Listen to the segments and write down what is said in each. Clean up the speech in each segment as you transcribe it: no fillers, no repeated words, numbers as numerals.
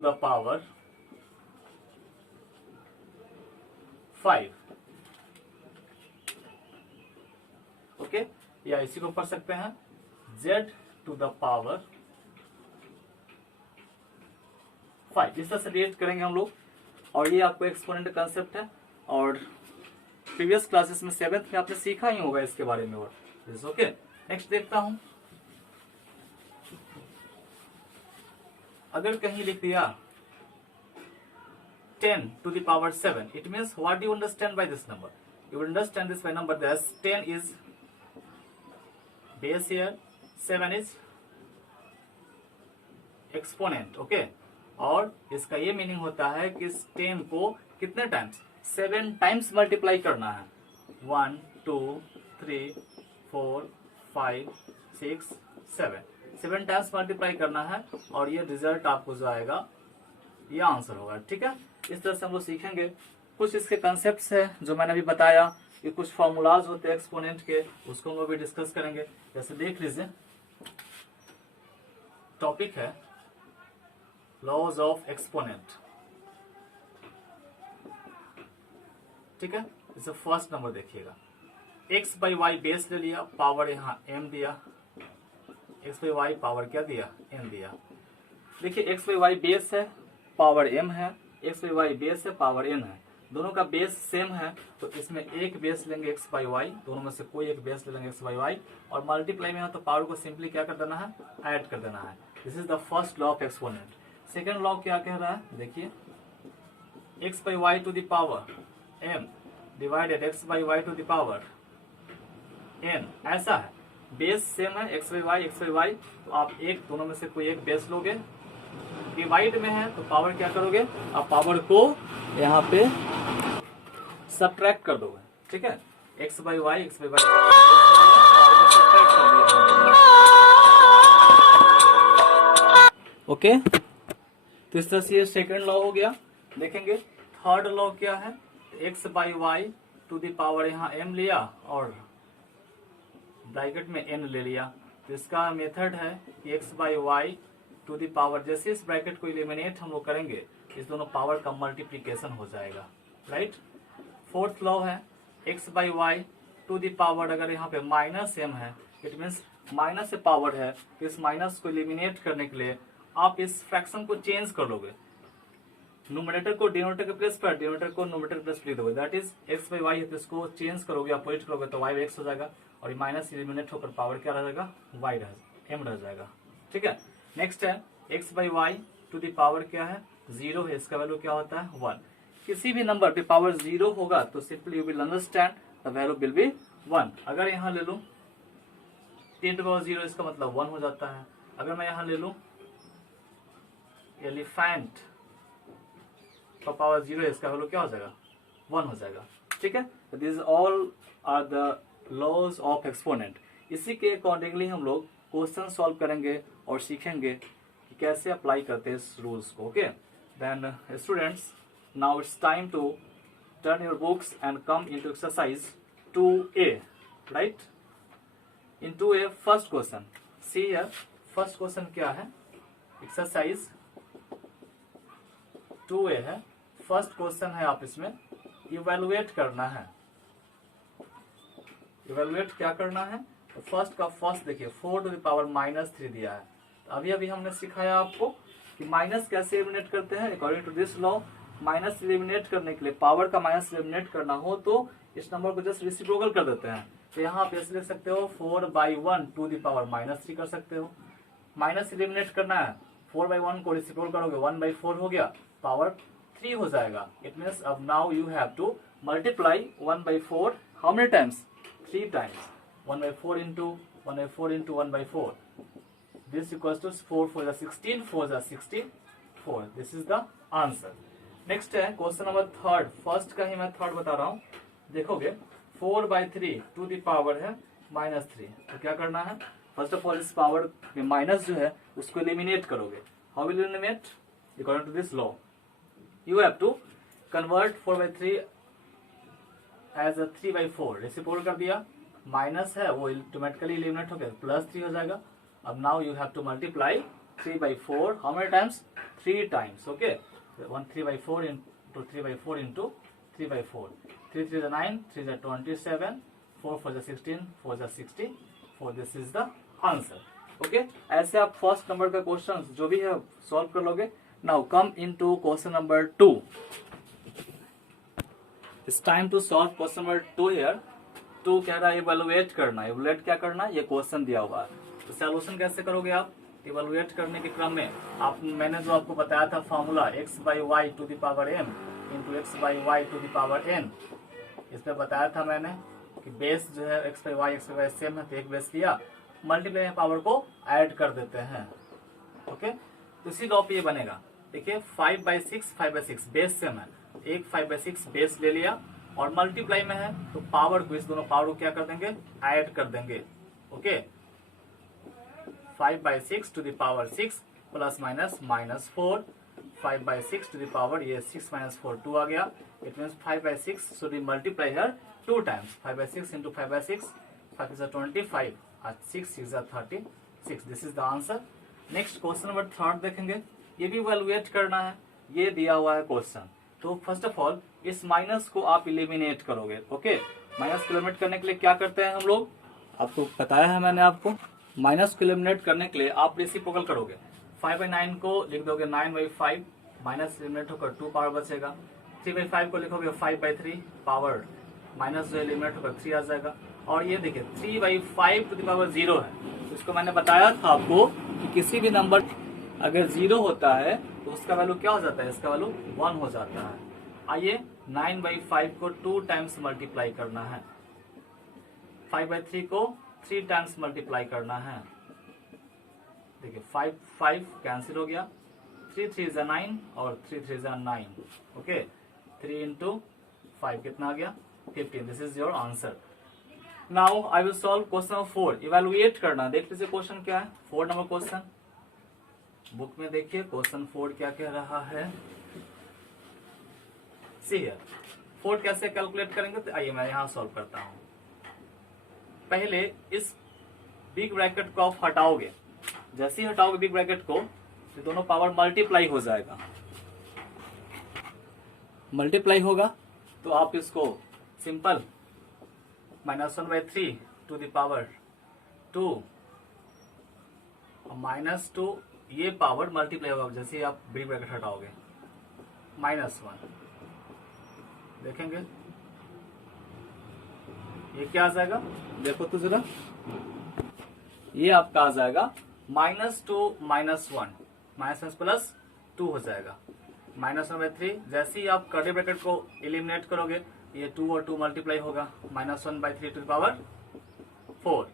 the power 5। Okay, या इसी को पढ़ सकते हैं z to the power 5। इस तरह से रिएक्ट करेंगे हम लोग। और ये आपको एक्सपोनेंट कंसेप्ट है और प्रीवियस क्लासेस में 7th में आपने सीखा ही होगा इसके बारे में। और ओके, नेक्स्ट देखता हूं। अगर कहीं लिख दिया 10 to the power 7, it means what do you understand by this number? You will understand this by number that 10 is base here, 7 is exponent। Okay, और इसका ये मीनिंग होता है कि इस 10 को कितने टाइम्स 7 टाइम्स मल्टीप्लाई करना है। 1 2 3 4 5 6 7 टाइम्स मल्टीप्लाई करना है और ये रिजल्ट आपको जो आएगा ये आंसर होगा। ठीक है, इस तरह से हम लोग सीखेंगे। कुछ इसके कंसेप्ट्स है जो मैंने अभी बताया, ये कुछ फॉर्मूलाज होते हैं एक्सपोनेंट के, उसको हम भी डिस्कस करेंगे। जैसे देख लीजिए, टॉपिक है लॉज ऑफ एक्सपोनेंट। ठीक है, इसे फर्स्ट नंबर देखिएगा, x बाई वाई बेस ले लिया, पावर यहाँ m दिया, x बाई वाई पावर क्या दिया n दिया। देखिए x बाई वाई बेस है, पावर m है, x बाई वाई बेस है, पावर n है, दोनों का बेस सेम है तो इसमें एक बेस लेंगे x बाई वाई, दोनों में से कोई एक बेस ले लेंगे x बाई वाई और मल्टीप्लाई में है तो पावर को सिंपली क्या कर देना है, ऐड कर देना है। This is the first law of exponent. Second law क्या कह रहा है, देखिए x by y to the power m divided x by y to the power n, ऐसा है, बेस सेम है x बाई वाई, तो आप एक दोनों में से कोई एक बेस लोगे, डिवाइड में है तो पावर क्या करोगे, आप पावर को यहाँ पे सब्ट्रैक्ट कर दोगे। ठीक है, x बाई वाई ओके, तो इस तरह से ये सेकेंड लॉ हो गया। देखेंगे थर्ड लॉ क्या है, x by y to the power यहाँ m लिया और ब्रैकेट में n ले लिया। तो इसका मेथड है कि x by y to the power, जैसे इस ब्रैकेट को इलिमिनेट हम लोग करेंगे इस दोनों पावर का मल्टीप्लीकेशन हो जाएगा। राइट, फोर्थ लॉ है x by y to the power, अगर यहाँ पे माइनस m है इट मीन्स माइनस से पावर है, तो इस माइनस को इलिमिनेट करने के लिए आप इस फ्रैक्शन को चेंज कर लोगे, न्यूमरेटर को डिनोमिनेटर के प्लेस पर, डिनोमिनेटर को न्यूमरेटर के प्लेस लिख दोगे। That is x by y है तो इसको चेंज करोगे, अपोजिट करोगे तो y बाई x हो जाएगा और ये माइनस इलिमिनेट होकर पावर क्या रह जाएगा, y m रह जाएगा। ठीक है, नेक्स्ट है x by y to the power क्या है, 0 है, इसका वैल्यू क्या होता है 1। किसी भी नंबर पे पावर 0 होगा तो simply you will understand the value will be 1। अगर यहाँ ले लूं 10 टू पावर 0, इसका मतलब 1 हो जाता है। अगर मैं यहाँ ले लूं एलिफेंट का पावर 0 है, इसका वैल्यू क्या हो जाएगा 1 हो जाएगा। ठीक है, this all are the laws of exponent. इसी के अकॉर्डिंगली हम लोग क्वेश्चन सॉल्व करेंगे और सीखेंगे कि कैसे अप्लाई करते हैं इस रूल्स को। Okay, then students, now it's time to turn your books and come into exercise 2A। Right, in 2A first question, see here, first question क्या है, एक्सरसाइज 2A है, फर्स्ट क्वेश्चन है, आप इसमें इवेलुएट करना है। इवेलुएट क्या करना है, तो फर्स्ट का फर्स्ट देखिए 4 टू द पावर माइनस 3 दिया है। तो अभी हमने सिखाया आपको कि माइनस कैसे एलिमिनेट करते हैं। According to this law, minus eliminate करने के लिए, पावर का माइनस एलिमिनेट करना हो तो इस नंबर को जस्ट रेसिप्रोकल कर देते हैं। तो यहाँ पे ऐसे लिख सकते हो 4 by 1 to the power minus 3 कर सकते हो। माइनस एलिमिनेट करना है, 4 बाई 1 को रेसिप्रोकल करोगे 1 बाई 4 हो गया, पावर 3 हो जाएगा। इट मीन्स अब now you have to multiply 1 by 4 how many times, 3 times. 1 by 4 into 1 by 4 into 1 by 4. This equals to 4 4 is 16, 4 is 64. This is the answer. Next है question number third, first का ही मैं third बता रहा हूँ। देखोगे 4 by 3 to the power है -3, तो क्या करना है, फर्स्ट ऑफ ऑल इस पावर में माइनस जो है उसको एलिमिनेट करोगे। How will eliminate, according to this law you have to convert 4 by 3 as 3 by 4, reciprocal कर दिया, माइनस है वो ऑटोमेटिकली एलिमिनेट हो गया, +3 हो जाएगा। अब now you have to multiply 3/4, how many times? 3 times. Okay, 3/4 into 3/4 into 3/4. 3 3 is 9, 3 is 27, 4 4 is 16, 4 is 64. This is the answer. Okay, ऐसे आप फर्स्ट नंबर का क्वेश्चन जो भी है सॉल्व कर लोगे. Now come into question number 2. It's time to solve question number 2 here. 2 कह रहा है इवेलुएट करना. इवेलुएट क्या करना? ये क्वेश्चन दिया हुआ है, तो सॉल्यूशन कैसे करोगे आप? इवेलुएट करने के क्रम में मैंने जो आपको बताया था formula x/y to the power m into x/y to the power n, इसमें बताया था मैंने कि बेस जो है x/y सेम है, तो एक बेस लिया, मल्टीप्लाई पावर को ऐड कर देते हैं. ओके, तो इसी लॉ पे ये बनेगा. देखिए 5/6 बेस सेम है, एक 5/6 बेस ले लिया और मल्टीप्लाई में है तो पावर को, इस दोनों पावर को क्या कर देंगे? ऐड कर देंगे. Okay, 5/6 to the power 6 plus minus -4, 5/6 to the power, ये 6 - 4 2 आ गया. It means 5/6 should be multiply here 2 times. 5/6 into 5/6, 5 is 25 और 6 is 36. This is the answer. Next question number 3 देखेंगे. ये भी इवैल्यूएट करना है, ये दिया हुआ है क्वेश्चन. तो फर्स्ट ऑफ ऑल इस माइनस को आप इलिमिनेट करोगे. ओके, माइनस को इलिमिनेट करने के लिए क्या करते हैं हम लोग? आपको बताया है मैंने आपको. माइनस को इलिमिनेट करने के लिए आप रेसिप्रोकल करोगे. 5/9 को लिख दोगे 9/5, माइनस इलिमिनेट होकर 2 पावर बचेगा. 3/5 को लिखोगे 5/3, पावर माइनस जो इलिमिनेट होकर 3 आ जाएगा. और ये देखिए 3/5 टू द पावर 0 है. तो इसको मैंने बताया था आपको कि किसी भी नंबर अगर 0 होता है तो उसका वैल्यू क्या हो जाता है? इसका वैल्यू 1 हो जाता है. आइए 9/5 को 2 टाइम्स मल्टीप्लाई करना है. 5/3 को 3 टाइम्स मल्टीप्लाई करना है. देखिए 5 कैंसिल हो गया. 3 3 is 9 और 3 3 is 9. ओके, 3 इंटू 5 कितना आ गया? 15. This is your answer. Now I will solve question number 4. Evaluate करना. देख लीजिए क्वेश्चन क्या है. 4 नंबर क्वेश्चन बुक में देखिए. क्वेश्चन 4 क्या कह रहा है. सी हियर 4 कैसे कैलकुलेट करेंगे? तो आइए मैं यहां सॉल्व करता हूं. पहले इस बिग ब्रैकेट को आप हटाओगे. जैसे ही हटाओगे बिग ब्रैकेट को तो दोनों पावर मल्टीप्लाई हो जाएगा. मल्टीप्लाई होगा तो आप इसको सिंपल -1/3 टू द पावर 2 -2, ये पावर मल्टीप्लाई होगा जैसे आप बिग ब्रैकेट हटाओगे. -1 देखेंगे ये क्या आ जाएगा? देखो तो जरा, ये आपका आ जाएगा -2 -1, -1 प्लस 2 हो जाएगा. -1/3 जैसे ही आप कर्ली ब्रैकेट को एलिमिनेट करोगे ये 2 और 2 मल्टीप्लाई होगा. -1/3 टू द पावर 4.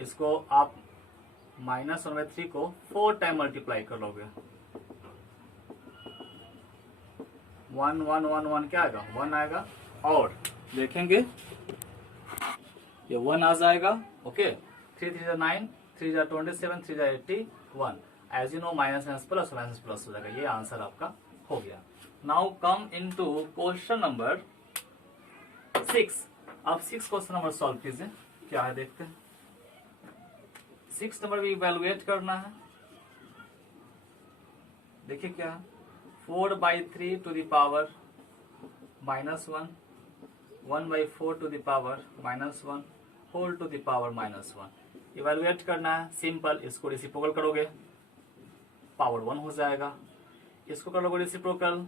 इसको आप -1/3 को 4 टाइम मल्टीप्लाई कर लोगे. 1 1 1 1 क्या आएगा? 1 आएगा. और देखेंगे ये 1 आ जाएगा. Okay, 3 3 is 9, 3 is 27, 3 is 81. As you know minus plus हो जाएगा. ये आंसर आपका हो गया. Now come into question number 6. आप 6 क्वेश्चन नंबर सॉल्व कीजिए. क्या है देखते हैं. 6 नंबर भी इवेलुएट करना है. देखिए क्या है. 4/3 to the power -1, 1/4 to the power -1 whole to the power -1. Evaluate करना है. सिंपल, इसको रेसिप्रोकल करोगे पावर 1 हो जाएगा. इसको कर लोगे रेसिप्रोकल,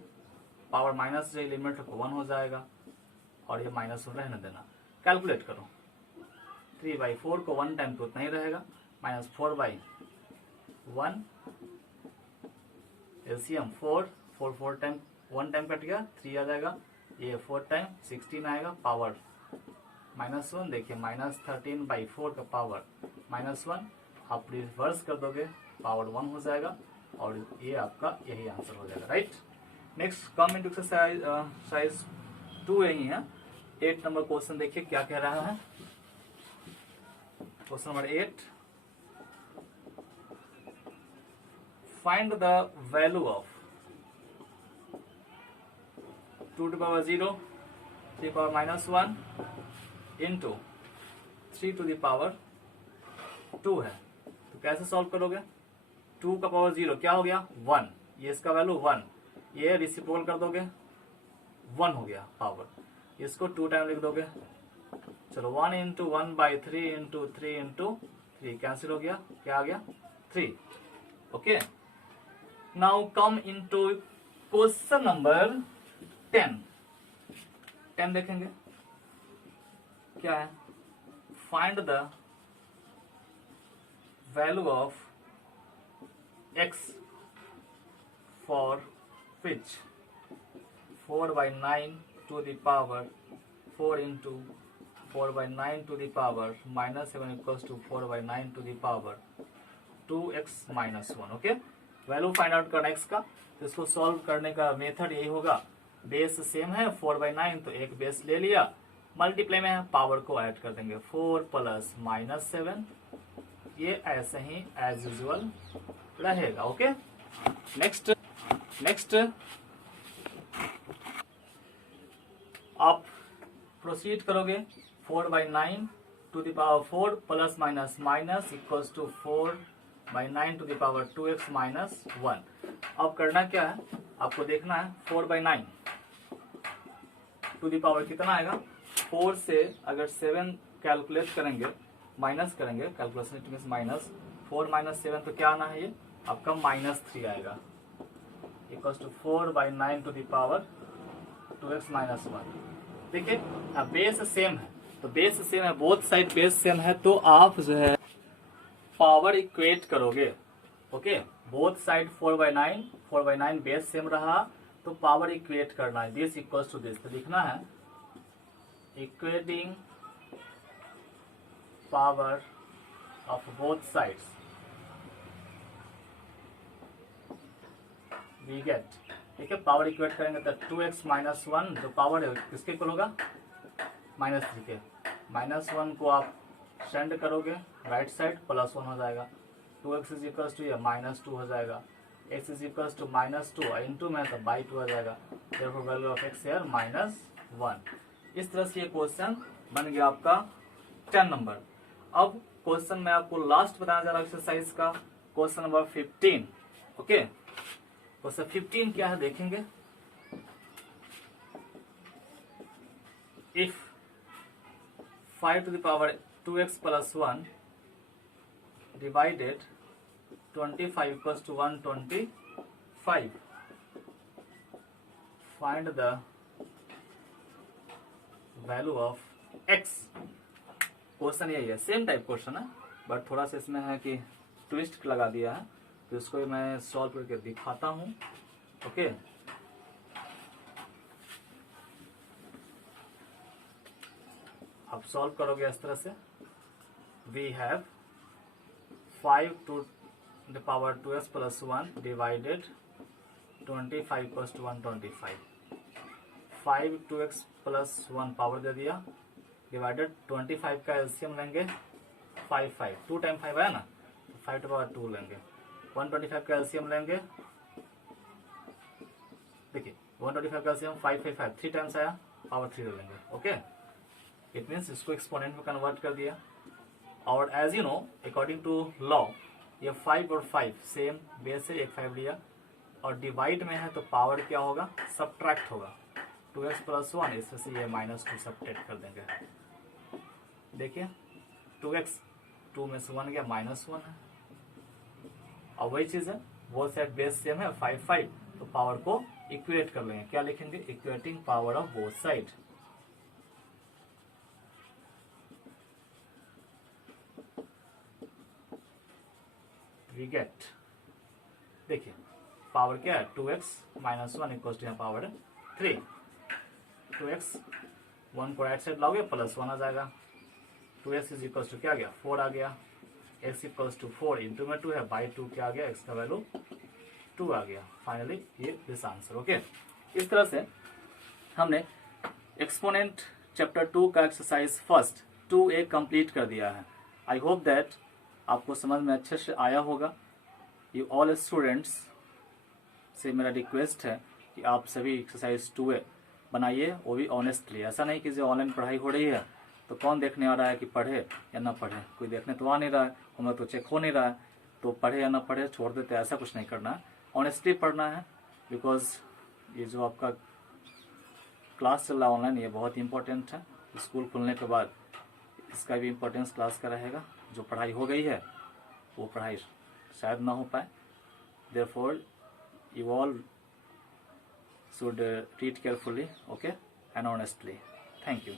पावर माइनस जो लिमिट 1 हो जाएगा. और ये -1 रहने देना. कैलकुलेट करो. 3/4 को 1 टाइम तो उतना ही रहेगा. -4/1 एलसीएम 4 टाइम 1 टाइम कट गया 3 आ जाएगा. ये 4 टाइम 16 आएगा. पावर -1 देखिए -13/4 का पावर -1 आप रिवर्स कर दोगे पावर 1 हो जाएगा. और ये आपका यही आंसर हो जाएगा. Right. Next come into exercise 2 यही है. 8 नंबर क्वेश्चन देखिए क्या कह रहा है. Question number 8. Find the value of 2 to power 0, 3 power -1 into 3 to the power 2 है. तो कैसे सॉल्व करोगे? 2 का पावर 0 क्या हो गया 1, ये इसका वैल्यू 1, ये रेसिप्रोकल कर दोगे 1 हो गया पावर, इसको 2 टाइम लिख दोगे, चलो 1 इंटू 1/3 इंटू 3 इंटू 3 कैंसिल हो गया, क्या आ गया 3। Okay, now come into question number 10 देखेंगे क्या है, find the value of x for which 4/9 to the power 4 into 4/9 to the power -7 equals to 4/9 to the power 2x minus 1। Okay, value find out करना x का, तो इसको solve करने का method यही होगा, बेस सेम है 4/9 तो एक बेस ले लिया, मल्टीप्लाई में है पावर को ऐड कर देंगे 4 प्लस -7, ये ऐसे ही एज यूजुअल रहेगा। ओके, नेक्स्ट आप प्रोसीड करोगे 4/9 to the power 4 plus minus minus equals to 4/9 to the power 2x minus 1। अब करना क्या है, आपको देखना है 4/9 टू द पावर कितना आएगा, 4 से अगर 7 कैलकुलेट करेंगे, माइनस करेंगे, calculation it means minus 4 minus 7 तो क्या आना है, ये आपका -3 आएगा, equals to 4/9 to the power 2x minus 1। देखिए अब बेस सेम है, तो बेस सेम है, बोथ साइड बेस सेम है, तो आप जो है पावर इक्वेट करोगे। Okay, both side 4/9 base same रहा तो पावर इक्वेट करना है, दिस इक्वल्स टू दिस, तो लिखना है equating power of both sides we get. ठीक है, पावर इक्वेट करेंगे तो 2x माइनस 1 जो पावर है किसके इक्वल होगा, -3 के, -1 को आप सेंड करोगे राइट साइड +1 हो जाएगा, 2x इज इक्वल्स टू ये -2 हो जाएगा, x is equals to -2 into में तो बाई 2 हो जाएगा, therefore value of x here -1। इस तरह से ये क्वेश्चन बन गया आपका 10 नंबर। अब क्वेश्चन में आपको लास्ट बताया जा रहा है एक्सरसाइज का, क्वेश्चन नंबर 15। ओके, क्वेश्चन 15 क्या है देखेंगे, if 5 to the power 2x plus 1 divided 25 equals to 125, find the value of x। Question यही है, सेम टाइप क्वेश्चन है, बट थोड़ा सा इसमें है कि ट्विस्ट लगा दिया है, तो इसको मैं सॉल्व करके दिखाता हूं। ओके, आप सॉल्व करोगे इस तरह से, we have 5 to the power 2x plus 1 divided 25 equals to 125, 5 2x plus 1 power दे दिया, डिवाइडेड 25 का एलसीएम लेंगे 5 2 टाइम 5 आया ना, 5 टू पावर 2 लेंगे, 125 का एलसीएम लेंगे, देखिए 125 का एलसीएम 5 3 टाइम्स आया, पावर 3 लेंगे। ओके, इट मीन्स इसको एक्सपोनेंट में कन्वर्ट कर दिया, और as you know according to law ये 5 और 5 सेम बेस है, एक 5 लिया और डिवाइड में है तो पावर क्या होगा, सब्ट्रैक्ट होगा, 2x प्लस 1, इसमें से ये -2 सब्ट्रैक्ट कर देंगे। देखिए 2x 2 में से 1 गया, -1 है, और वही चीज है, वो साइड बेस सेम है 5 तो पावर को इक्वेट कर लेंगे, क्या लिखेंगे, equating power of both side. We get, देखिए पावर क्या है, 2x minus 1 equal to power 3, 2x 1 को राइट साइड लाओगे +1 आ जाएगा, 2x इज इक्वल टू क्या आ गया, 4 आ गया, x इक्वल्स टू 4 इंटू में 2 है, बाई 2 क्या आ गया, x का वैल्यू 2 आ गया। फाइनली ये दिस आंसर। ओके, इस तरह से हमने एक्सपोनेंट चैप्टर 2 का एक्सरसाइज फर्स्ट 2A कंप्लीट कर दिया है। आई होप दैट आपको समझ में अच्छे से आया होगा। यू ऑल स्टूडेंट्स से मेरा रिक्वेस्ट है कि आप सभी एक्सरसाइज 2A बनाइए, वो भी ऑनेस्टली। ऐसा नहीं कि जो ऑनलाइन पढ़ाई हो रही है तो कौन देखने आ रहा है कि पढ़े या ना पढ़े, कोई देखने तो आ नहीं रहा है, होमवर्क तो चेक हो नहीं रहा है। तो पढ़े या ना पढ़े छोड़ देते, ऐसा कुछ नहीं करना है, ऑनेस्टली पढ़ना है। बिकॉज ये जो आपका क्लास चल रहा है ऑनलाइन, ये बहुत इंपॉर्टेंट है। स्कूल खुलने के बाद इसका भी इम्पोर्टेंस क्लास का रहेगा। जो पढ़ाई हो गई है वो पढ़ाई शायद ना हो पाए। Therefore you all should read carefully, okay, and honestly. Thank you.